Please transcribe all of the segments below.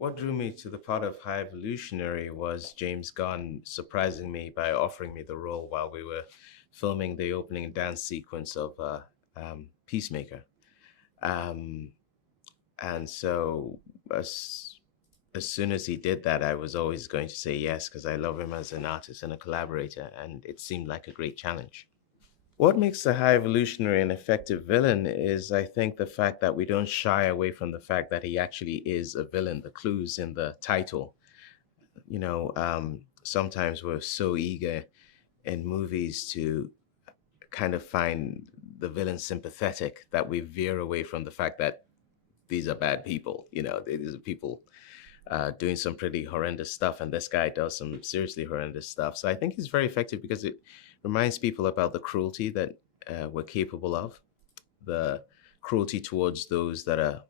What drew me to the part of High Evolutionary was James Gunn surprising me by offering me the role while we were filming the opening dance sequence of Peacemaker. Um, and so, as as soon as he did that, I was always going to say yes because I love him as an artist and a collaborator, and it seemed like a great challenge. What makes the High Evolutionary an effective villain is, I think, the fact that we don't shy away from the fact that he actually is a villain. The clues in the title. Sometimes we're so eager in movies to kind of find the villain sympathetic that we veer away from the fact that these are bad people. These are people doing some pretty horrendous stuff, and this guy does some seriously horrendous stuff. So I think he's very effective because it reminds people about the cruelty that we're capable of, the cruelty towards those that are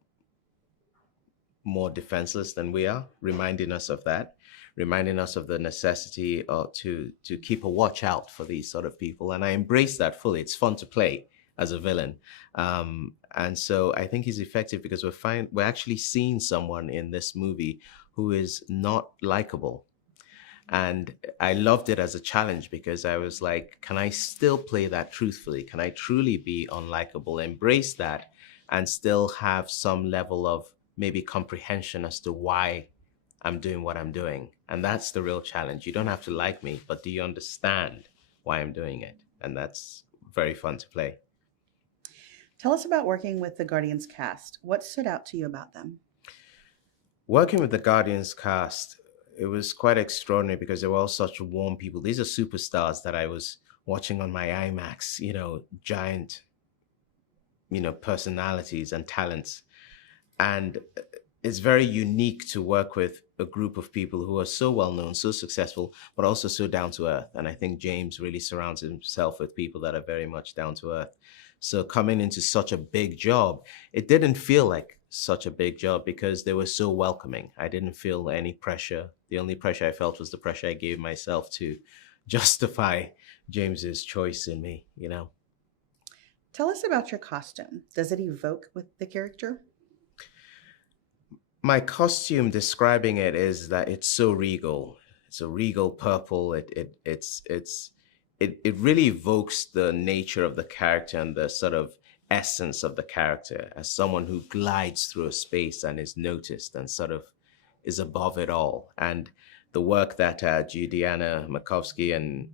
more defenseless than we are, reminding us of that, reminding us of the necessity to keep a watch out for these sort of people. And I embrace that fully. It's fun to play as a villain. And so I think he's effective because we're actually seeing someone in this movie who is not likable. And I loved it as a challenge because I was like, can I still play that truthfully? Can I truly be unlikable, embrace that, and still have some level of maybe comprehension as to why I'm doing what I'm doing? And that's the real challenge. You don't have to like me, but do you understand why I'm doing it? And that's very fun to play. Tell us about working with the Guardians cast. What stood out to you about them? Working with the Guardians cast, it was quite extraordinary because they were all such warm people. These are superstars that I was watching on my IMAX, giant, personalities and talents. And it's very unique to work with a group of people who are so well known, so successful, but also so down to earth. And I think James really surrounds himself with people that are very much down to earth. So coming into such a big job, it didn't feel like such a big job because they were so welcoming. I didn't feel any pressure. The only pressure I felt was the pressure I gave myself to justify James's choice in me. Tell us about your costume. Does it evoke with the character? My costume describing it is that it's so regal. It's a regal purple. It really evokes the nature of the character and the sort of essence of the character as someone who glides through a space and is noticed and sort of is above it all. And the work that Judiana Makovsky and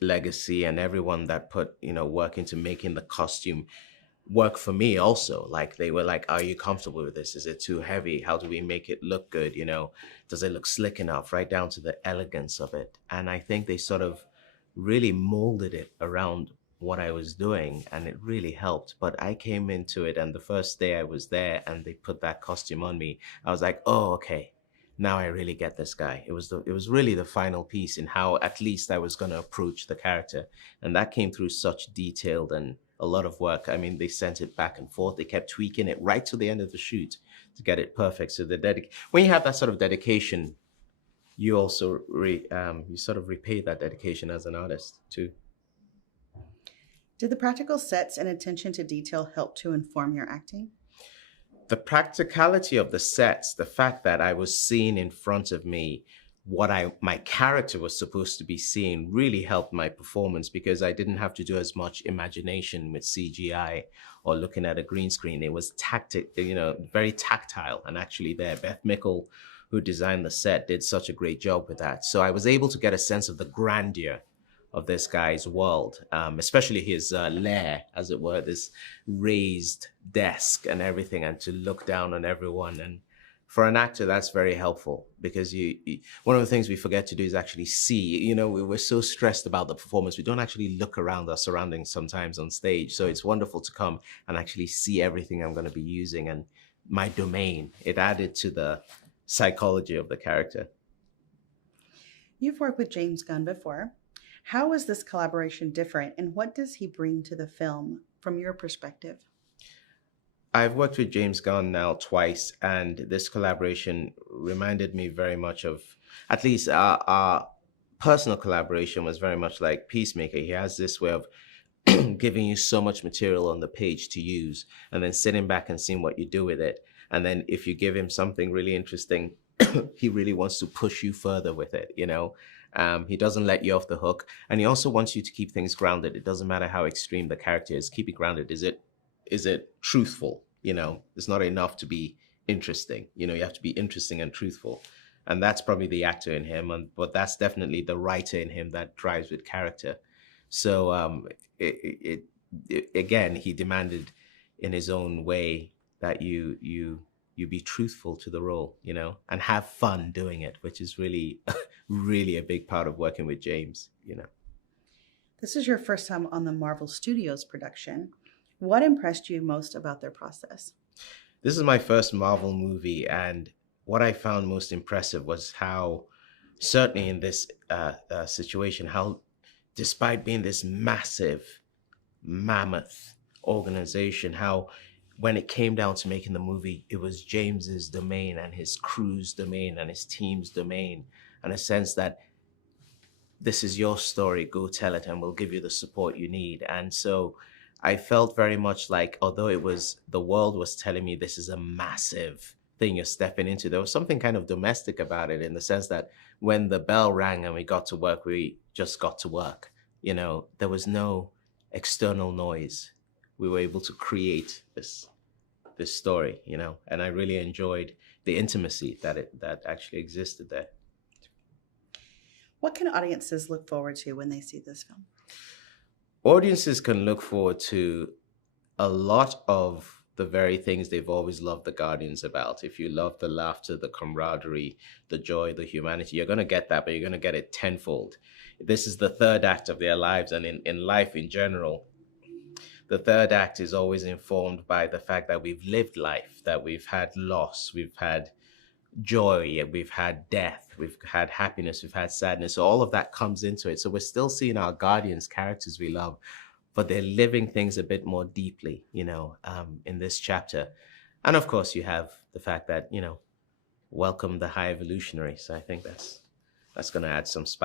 Legacy and everyone that put work into making the costume work for me also. Like they were like, are you comfortable with this? Is it too heavy? How do we make it look good? Does it look slick enough? Right down to the elegance of it. And I think they sort of really molded it around what I was doing, and it really helped. But I came into it, and the first day I was there and they put that costume on me, I was like, oh, okay. Now I really get this guy. It was really the final piece in how at least I was going to approach the character. And that came through such detailed and a lot of work. I mean, they sent it back and forth. They kept tweaking it right to the end of the shoot to get it perfect. So when you have that sort of dedication, you also you sort of repay that dedication as an artist too. Did the practical sets and attention to detail help to inform your acting? The practicality of the sets, the fact that I was seeing in front of me what my character was supposed to be seeing really helped my performance because I didn't have to do as much imagination with CGI or looking at a green screen. It was very tactile. And actually there, Beth Mickle, who designed the set, did such a great job with that. So I was able to get a sense of the grandeur of this guy's world, especially his lair, as it were, this raised desk and everything, and to look down on everyone. And for an actor, that's very helpful because one of the things we forget to do is actually see. We're so stressed about the performance, we don't actually look around our surroundings sometimes on stage. So it's wonderful to come and actually see everything I'm going to be using and my domain. It added to the psychology of the character. You've worked with James Gunn before. How is this collaboration different, and what does he bring to the film from your perspective? I've worked with James Gunn now twice, and this collaboration reminded me very much of, at least our personal collaboration was very much like Peacemaker. He has this way of giving you so much material on the page to use, and then sitting back and seeing what you do with it. And then if you give him something really interesting, he really wants to push you further with it, you know. He doesn't let you off the hook, and he also wants you to keep things grounded. It doesn't matter how extreme the character is. Keep it grounded. Is it truthful? You know, it's not enough to be interesting. You know, you have to be interesting and truthful, and that's probably the actor in him. And but that's definitely the writer in him that drives with character. So again, he demanded in his own way that you be truthful to the role, you know, and have fun doing it, which is really really a big part of working with James, you know. This is your first time on the Marvel Studios production. What impressed you most about their process? This is my first Marvel movie, and what I found most impressive was how, certainly in this situation, how despite being this massive mammoth organization, how when it came down to making the movie, it was James's domain and his crew's domain and his team's domain, and a sense that this is your story, go tell it, and we'll give you the support you need. And so I felt very much like, although it was the world was telling me this is a massive thing you're stepping into, there was something kind of domestic about it, in the sense that when the bell rang and we got to work, we just got to work. You know, there was no external noise. We were able to create this story, you know, and I really enjoyed the intimacy that actually existed there. What can audiences look forward to when they see this film? Audiences can look forward to a lot of the very things they've always loved the Guardians about. If you love the laughter, the camaraderie, the joy, the humanity, you're going to get that, but you're going to get it tenfold. This is the third act of their lives, and in life in general, the third act is always informed by the fact that we've lived life, that we've had loss, we've had joy, we've had death, we've had happiness, we've had sadness. So all of that comes into it. So we're still seeing our Guardians, characters we love, but they're living things a bit more deeply, you know, in this chapter. And of course, you have the fact that, you know, welcome the High Evolutionary. So I think that's going to add some spice.